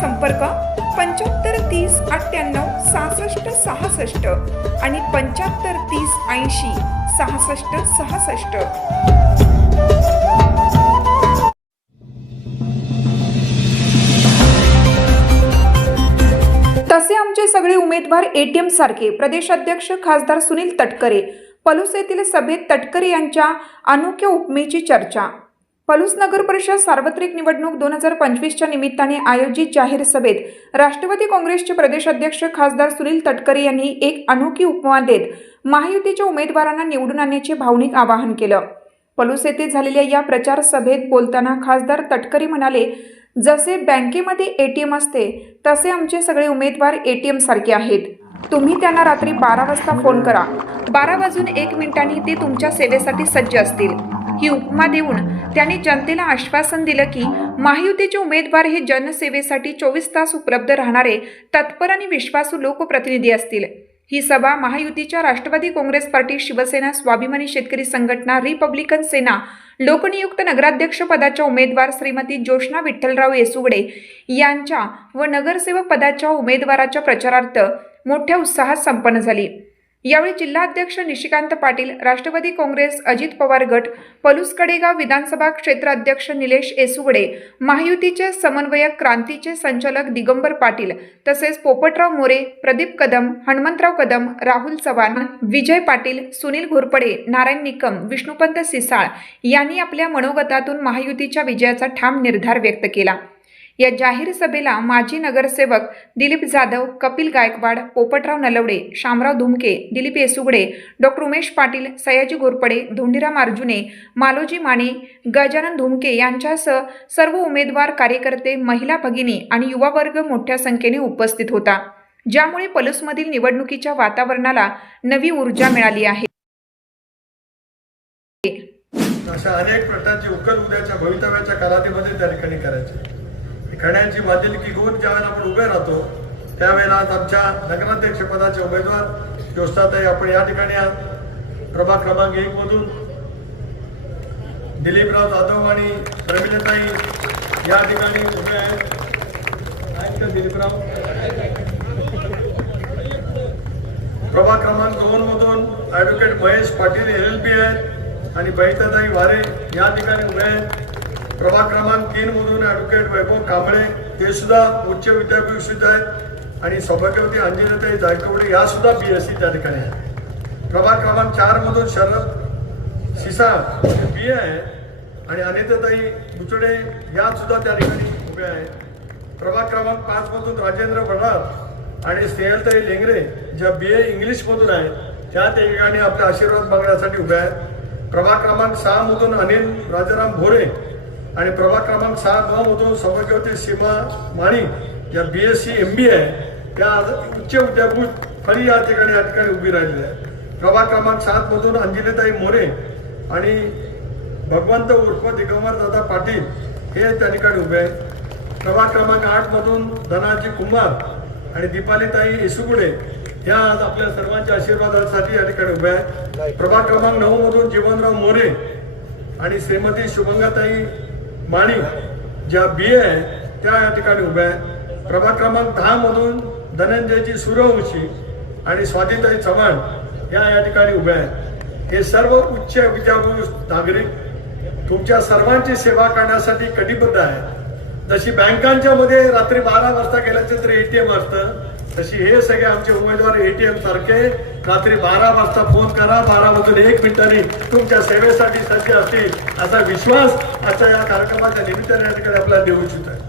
संपर्क पंच्याहत्तर तीस अठ्ठ्याण्णव सहासष्ट सहासष्ट आणि पंच्याहत्तर तीस ऐंशी सहासष्ट सहासष्ट. तसे आमचे सगळे उमेदवार एटीएम सारखे प्रदेशाध्यक्ष खासदार सुनील तटकरे पलूस येथील सभेत तटकरे यांच्या अनोख्या उपमेची चर्चा. पलूस नगर परिषद सार्वत्रिक निवडणूक दोन हजार पंचवीसच्या निमित्ताने आयोजित जाहीर सभेत राष्ट्रवादी काँग्रेसचे प्रदेशाध्यक्ष खासदार सुनील तटकरे यांनी एक अनोखी उपमा देत महायुतीच्या उमेदवारांना निवडून आणण्याचे भावनिक आवाहन केलं. पलूस येथे झालेल्या या प्रचार सभेत बोलताना खासदार तटकरे म्हणाले जसे बँकेमध्ये एटीएम असते तसे आमचे सगळे उमेदवार एटीएम सारखे आहेत. तुम्ही त्यांना रात्री बारा वाजता फोन करा. बारा वाजून एक मिनिटांनी ते तुमच्या सेवेसाठी सज्ज असतील. ही उपमा देऊन त्यांनी जनतेला आश्वासन दिलं की महायुतीचे उमेदवार हे जनसेवेसाठी चोवीस तास उपलब्ध राहणारे तत्पर आणि विश्वासू लोकप्रतिनिधी असतील. ही सभा महायुतीच्या राष्ट्रवादी काँग्रेस पार्टी शिवसेना स्वाभिमानी शेतकरी संघटना रिपब्लिकन सेना लोकनियुक्त नगराध्यक्ष पदाच्या उमेदवार श्रीमती ज्योष्णा विठ्ठलराव येसुगडे यांच्या व नगरसेवक पदाच्या उमेदवाराच्या प्रचारार्थ मोठ्या उत्साहात संपन्न झाली. यावेळी जिल्हाध्यक्ष निशिकांत पाटील राष्ट्रवादी काँग्रेस अजित पवार गट पलूस कडेगाव विधानसभा क्षेत्राध्यक्ष निलेश येसुगडे महायुतीचे समन्वयक क्रांतीचे संचालक दिगंबर पाटील तसेच पोपटराव मोरे प्रदीप कदम हनुमंतराव कदम राहुल चव्हाण विजय पाटील सुनील घोरपडे नारायण निकम विष्णुपंत सिसाळ यांनी आपल्या मनोगतातून महायुतीच्या विजयाचा ठाम निर्धार व्यक्त केला. या जाहीर सभेला माजी नगरसेवक दिलीप जाधव कपिल गायकवाड पोपटराव नलवडे शामराव धुमके दिलीप येसुगडे डॉक्टर उमेश पाटील सयाजी घोरपडे धोंडीराम अर्जुने मालोजी माने गजानन धुमके यांच्यासह सर्व उमेदवार कार्यकर्ते महिला भगिनी आणि युवा वर्ग मोठ्या संख्येने उपस्थित होता. ज्यामुळे पलूसमधील निवडणुकीच्या वातावरणाला नवी ऊर्जा मिळाली आहे. अशा अनेक प्रकारचे उकल उद्याच्या भवितव्याच्या कालावधीमध्ये त्या ठिकाणी करायचे. खण्याची बांधिलकी घेऊन ज्यावेळेला आपण उभे राहतो त्यावेळेला आज आमच्या नगराध्यक्ष पदाचे उमेदवार जोशताताई आपण या ठिकाणी आहात. प्रभाग क्रमांक एक मधून दिलीपराव जाधव आणि प्रमिलताई या ठिकाणी उभे आहेत. दिलीपराव. प्रभाग क्रमांक दोन मधून advocate Mahesh Patil L L P आहेत आणि बहिताताई वारे या ठिकाणी उभे आहेत. प्रभाग क्रमांक तीन मधून ऍडव्होकेट वैभव कांबळे हे सुद्धा उच्च विद्यापीठ आहेत. आणि सौभाग्यवती अंजलीताई जायकवडे या सुद्धा बी एस सी त्या ठिकाणी आहेत. प्रभाग क्रमांक चार मधून शरद सिसा बी ए आहेत आणि अनिताताई बुचडे या सुद्धा त्या ठिकाणी उभ्या आहेत. प्रभाग क्रमांक पाच मधून राजेंद्र बडार आणि स्नेहलताई लेंगरे ज्या बी ए इंग्लिश मधून आहेत त्या त्या ठिकाणी आपले आशीर्वाद मागण्यासाठी उभ्या आहेत. प्रभाग क्रमांक सहा मधून अनिल राजाराम भोरे आणि प्रभाग क्रमांक सहा ब मधून सौभाग्यवती सीमा माणी या B S C M B आहे त्या आज उच्च विद्यापीठ खरी या ठिकाणी या ठिकाणी उभी राहिलेली आहे. प्रभाग क्रमांक सात मधून अंजलीताई मोरे आणि भगवंत उर्फ दिगंबर दादा पाटील हे त्या ठिकाणी उभे आहेत. प्रभाग क्रमांक आठ मधून धनाजी कुमार आणि दीपालीताई येसुगुडे ह्या आज आपल्या सर्वांच्या आशीर्वादासाठी या ठिकाणी उभ्या आहेत. प्रभाग क्रमांक नऊ मधून जीवनराव मोरे आणि श्रीमती शुभंगाताई माणी ज्या बी ए त्या या ठिकाणी उभ्या आहेत. प्रभाग क्रमांक दहा मधून धनंजयजी सूर्यवंशी आणि स्वातीताई चव्हाण या या ठिकाणी उभ्या आहेत. हे सर्व उच्च विद्याभूष नागरिक तुमच्या सर्वांची सेवा करण्यासाठी कटिबद्ध आहे जशी बँकांच्या मध्ये रात्री बारा वाजता गेल्याचं तर एटीएम असतं तशी हे सगळे आमचे उमेदवार एटीएम सारखे रात्री बारा वाजता फोन करा. बारा वाजून एक मिनिटांनी तुमच्या सेवेसाठी सज्ज असतील असा विश्वास आजच्या या कार्यक्रमाच्या निमित्ताने या ठिकाणी आपल्याला देऊ इच्छित. आहे